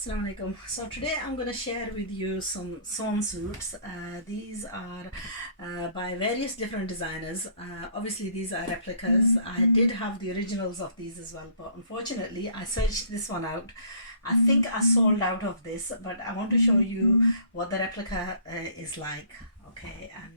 Assalamu alaikum. So today I'm going to share with you some sewn suits. These are by various different designers. Obviously these are replicas. I did have the originals of these as well, but unfortunately I searched this one out. I think I sold out of this, but I want to show you what the replica is like. Okay, and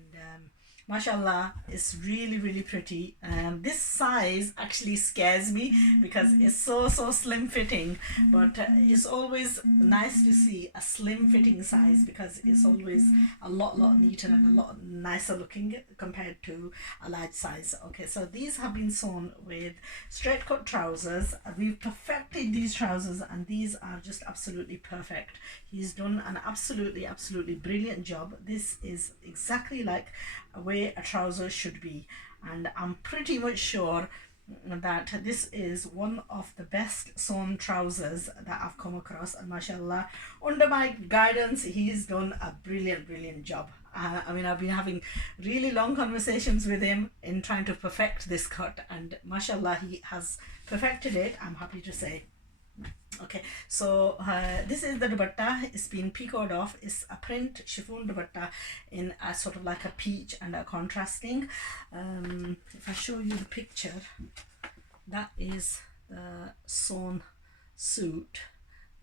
mashallah, it's really pretty. This size actually scares me because it's so slim fitting, but it's always nice to see a slim fitting size because it's always a lot neater and a lot nicer looking compared to a large size. Okay, so these have been sewn with straight cut trousers. We've perfected these trousers and these are just absolutely perfect. He's done an absolutely brilliant job. This is exactly like a way a trouser should be, and I'm pretty much sure that this is one of the best sewn trousers that I've come across, and mashallah, under my guidance he's done a brilliant job. I mean, I've been having really long conversations with him in trying to perfect this cut, and mashallah, he has perfected it, I'm happy to say. Okay, so this is the dupatta. It's been peacocked off. It's a print chiffon dupatta in a sort of like a peach and a contrasting. If I show you the picture, that is the sewn suit.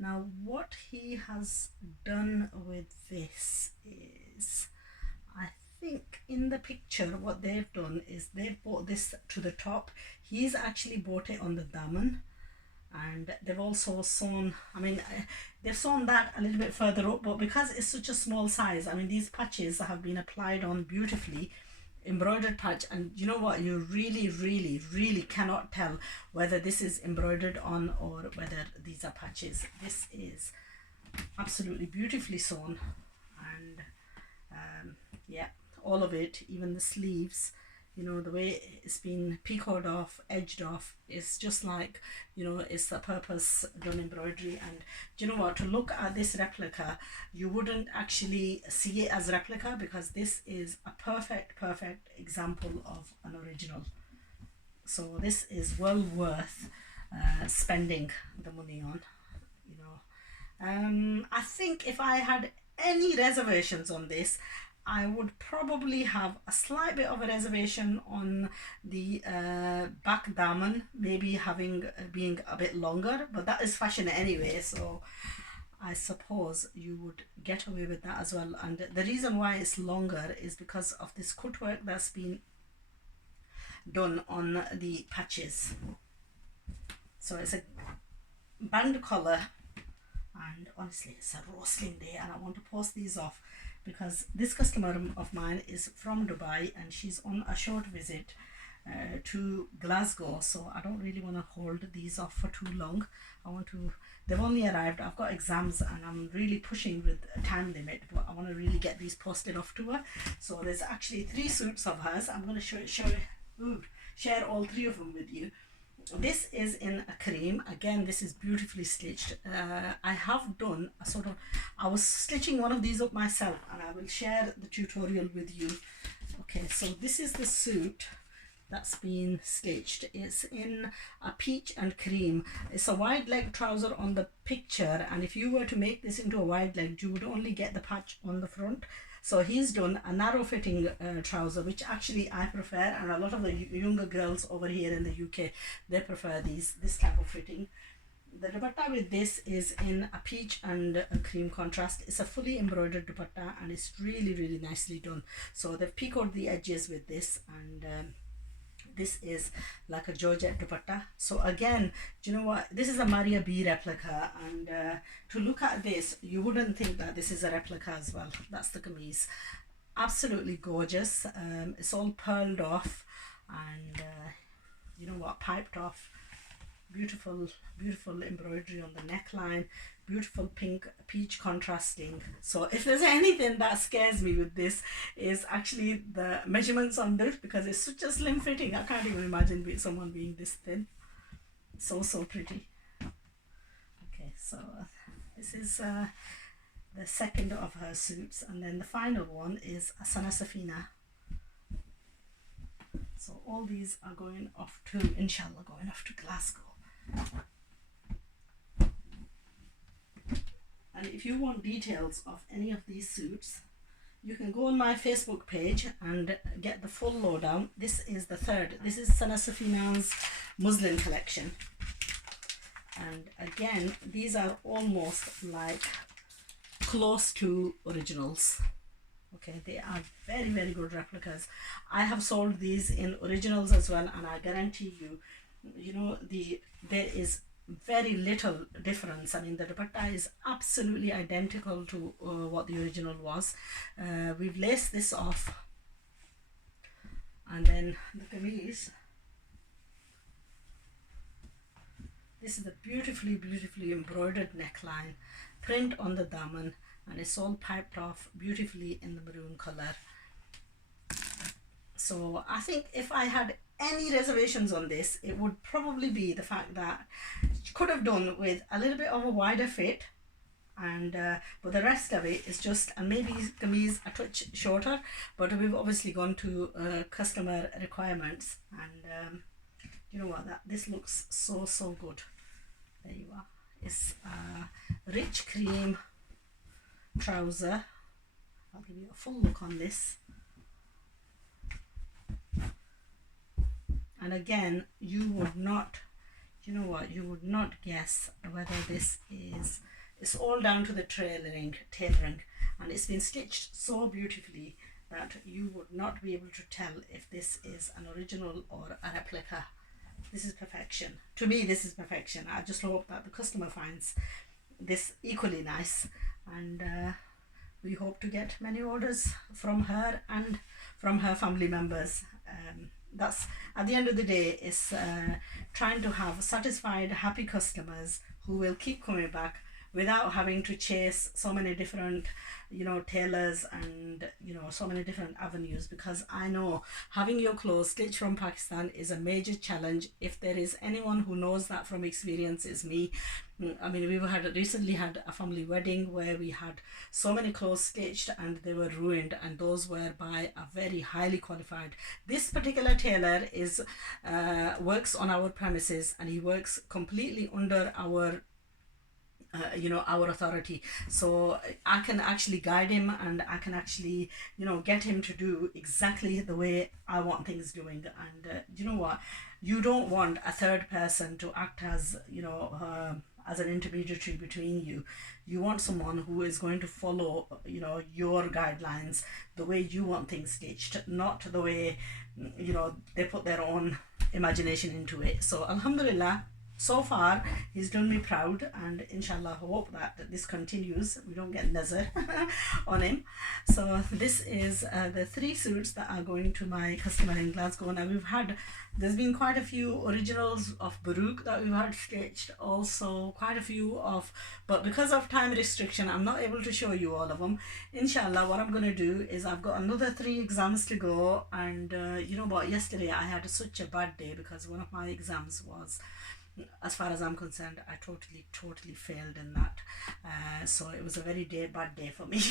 Now what he has done with this is, I think in the picture what they've done is they've brought this to the top. He's actually bought it on the daman, and they've also sewn, I mean, they've sewn that a little bit further up, but because it's such a small size, I mean, these patches have been applied on beautifully, embroidered patch, and you know what, you really cannot tell whether this is embroidered on or whether these are patches. This is absolutely beautifully sewn, and yeah, all of it, even the sleeves, you know, the way it's been peacocked off, edged off, it's just like, you know, it's a purpose done embroidery. And do you know what, to look at this replica, you wouldn't actually see it as replica because this is a perfect example of an original. So this is well worth spending the money on, you know. I think if I had any reservations on this, I would probably have a slight bit of a reservation on the back daman, maybe having being a bit longer, but that is fashion anyway, so I suppose you would get away with that as well. And the reason why it's longer is because of this cut work that's been done on the patches. So it's a band collar, and honestly it's a roasting day, and I want to post these off because this customer of mine is from Dubai and she's on a short visit to Glasgow, so I don't really want to hold these off for too long. They've only arrived, I've got exams and I'm really pushing with a time limit, but I want to really get these posted off to her. So there's actually 3 suits of hers. I'm going to share all 3 of them with you. This is in a cream. Again, this is beautifully stitched. I have done a sort of, I was stitching one of these up myself and I will share the tutorial with you. Okay, so this is the suit that's been stitched. It's in a peach and cream. It's a wide leg trouser on the picture, and if you were to make this into a wide leg, you would only get the patch on the front. So he's done a narrow fitting trouser, which actually I prefer, and a lot of the younger girls over here in the UK, they prefer this type of fitting. The dupatta with this is in a peach and a cream contrast. It's a fully embroidered dupatta and it's really nicely done. So they've peacocked the edges with this, and this is like a georgette dupatta. So again, do you know what, this is a Maria B replica, and to look at this you wouldn't think that this is a replica as well. That's the kameez. Absolutely gorgeous. It's all pearled off and you know what, piped off. Beautiful embroidery on the neckline, beautiful pink peach contrasting. So if there's anything that scares me with this is actually the measurements on this, because it's such a slim fitting. I can't even imagine someone being this thin. So pretty. Okay, so this is the second of her suits, and then the final one is a safinaz. So all these are going off to, inshallah, going off to Glasgow. And if you want details of any of these suits, you can go on my Facebook page and get the full lowdown. This is the third. This is Sana Safina's muslin collection. And again, these are almost like close to originals. Okay, they are very, very good replicas. I have sold these in originals as well, and I guarantee you, you know, there is very little difference. I mean, the dupatta is absolutely identical to what the original was. We've laced this off, and then the kameez. This is the beautifully, beautifully embroidered neckline, print on the daman, and it's all piped off beautifully in the maroon color. So I think if I had any reservations on this, it would probably be the fact that you could have done with a little bit of a wider fit, and but the rest of it is just, and maybe kameez a touch shorter, but we've obviously gone to customer requirements, and you know what, this looks so good. There you are. It's a rich cream trouser. I'll give you a full look on this. And again, you would not, you know what, you would not guess whether this is, it's all down to the tailoring, and it's been stitched so beautifully that you would not be able to tell if this is an original or a replica. This is perfection. To me, this is perfection. I just hope that the customer finds this equally nice, and we hope to get many orders from her and from her family members. That's, at the end of the day, is trying to have satisfied, happy customers who will keep coming back without having to chase so many different, you know, tailors and, you know, so many different avenues, because I know having your clothes stitched from Pakistan is a major challenge. If there is anyone who knows that from experience, is me. I mean, we recently had a family wedding where we had so many clothes stitched and they were ruined, and those were by a very highly qualified. This particular tailor is works on our premises, and he works completely under our you know, our authority, so I can actually guide him, and I can actually, you know, get him to do exactly the way I want things doing. And you know what, you don't want a third person to act as, you know, as an intermediary between you. You want someone who is going to follow, you know, your guidelines, the way you want things stitched, not the way, you know, they put their own imagination into it. So alhamdulillah, so far he's done me proud, and inshallah hope that this continues, we don't get Nazir on him. So this is the 3 suits that are going to my customer in Glasgow. Now there's been quite a few originals of Baruch that we've had stitched, also quite a few of, but because of time restriction I'm not able to show you all of them. Inshallah, what I'm going to do is, I've got another 3 exams to go, and you know what, yesterday I had such a bad day because one of my exams was, as far as I'm concerned, I totally failed in that. So it was a very bad day for me.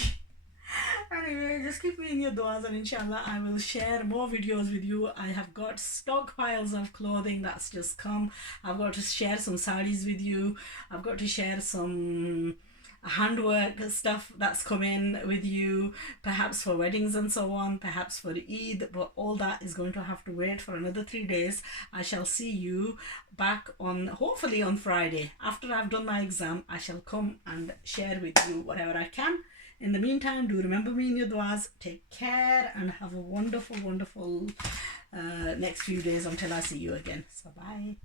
Anyway, just keep me in your du'as, and inshallah I will share more videos with you. I have got stockpiles of clothing that's just come. I've got to share some saris with you. I've got to share some handwork stuff that's come in with you, perhaps for weddings and so on, perhaps for Eid, but all that is going to have to wait for another 3 days. I shall see you back on, hopefully on Friday. After I've done my exam, I shall come and share with you whatever I can. In the meantime, do remember me in your du'as. Take care and have a wonderful next few days until I see you again. So bye.